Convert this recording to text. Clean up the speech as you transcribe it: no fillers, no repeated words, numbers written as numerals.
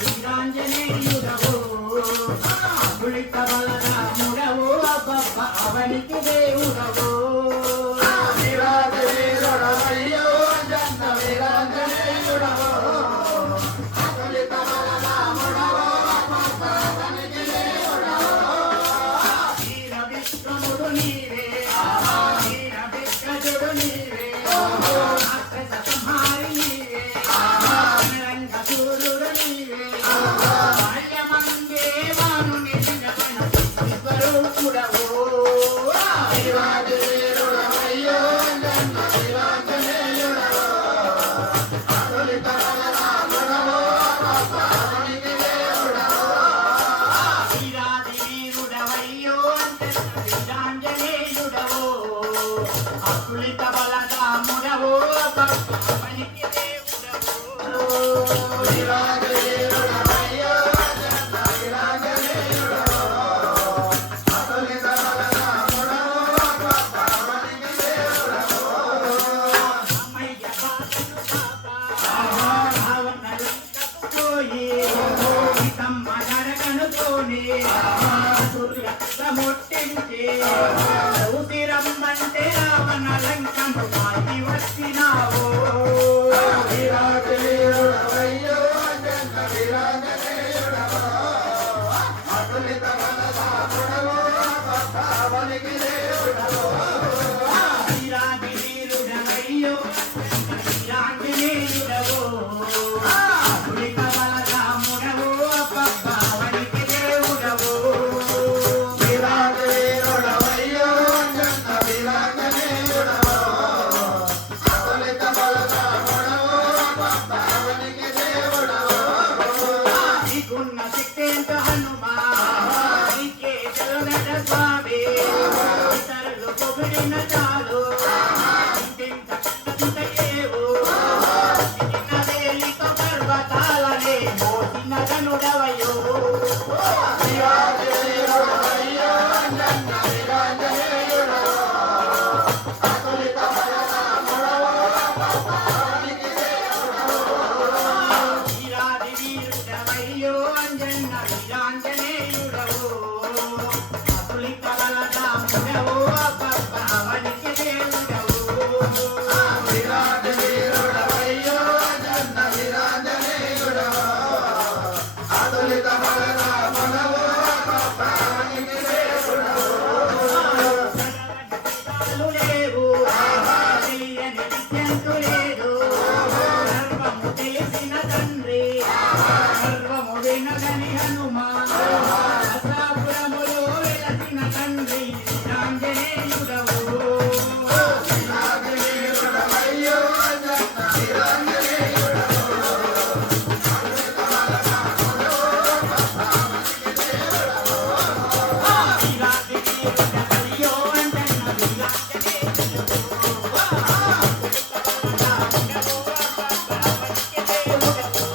వీరాంజనేయుడవో అతులిత బలరాముడవో అబ్బబ్బ అవనికి దేవుడవో వీరాంజనేయుడవయ్యో జన్న వీరాంజనేయుడవో అతులిత బలరాముడవో అబ్బబ్బ అవనికి దేవుడవో వీర విక్రముడు నీవే వీర విగ్రజుడు నీవే సంహారి నీవే రంగసూరుడు నీవే బాల్యమందేవాను నిజగణ విశ్వరూపుడవో వీరాంజనేయుడవయ్యో జన్మ వీరాంజనేయుడవో అతులిత బలరాముడవో అవనికి దేవుడవో వీరాది వీరుడవయ్యో వీరాంజనేయుడవో అతులిత బలరాముడవో అవనికి దేవుడవో వీరాంజనేయుడవయ్యో జన్మ వీరాంజనేయుడవో అతులిత బలరాముడవో అవనికి దేవుడవో అమ్మయ్య బాటను రావణలంకకు పోయి సీతమ్మ నరకనుతోనే దుర్గముట్టించి రమ్మంటే రావణలంకను మాటి వచ్చినావో వీరాంజనేయుడవయ్యో జన్మ వీరాంజనేయుడవో అతులిత బలరాముడవో అవనికి దేవుడవో వీరాది వీరుడవయ్యో వీరాంజనేయుడవో అతులిత బలరాముడవో అవనికి దేవుడవో వీరాంజనేయుడవయ్యో జన్మ వీరాంజనేయుడవో అతులిత బలరాముడవో అవనికి దేవుడవో నీకున్న శక్తేంట హనుమా నీకే చలనట స్వామి ఇతరులు పొగిడిన చాలు ఇంటింత ఏవో వేలితో పర్వతాలనే మోసిన గనుడవయో వీరాంజనేయుడవయ్యో జన్మ వీరాంజనేయుడవో అతులిత బలరాముడవో అవనికి దేవుడవో వీరాది వీరుడవయ్యో జన్మ వీరాంజనేయుడవో అతులిత బలరాముడవో అవనికి దేవుడవో వీరాది వీరుడవయ్యో జన్మ వీరాంజనేయుడవో అతులిత బలరాముడవో అవనికి దేవుడవో లేవు తెలియని విద్యంతు లేదు సర్వము తెలిసిన తండ్రి సర్వము వినగని హనుమా అసాపురములో వెలసిన తండ్రి వీరాంజనేయుడవో వీరాంజనేయుడవయ్యో జన్మ వీరాంజనేయుడవో అతులిత బలరాముడవో అవనికి దేవుడవో వీరాది వీరుడవయ్యో జన్మ వీరాంజనేయుడవో అతులిత బలరాముడవో అవనికి దేవుడవో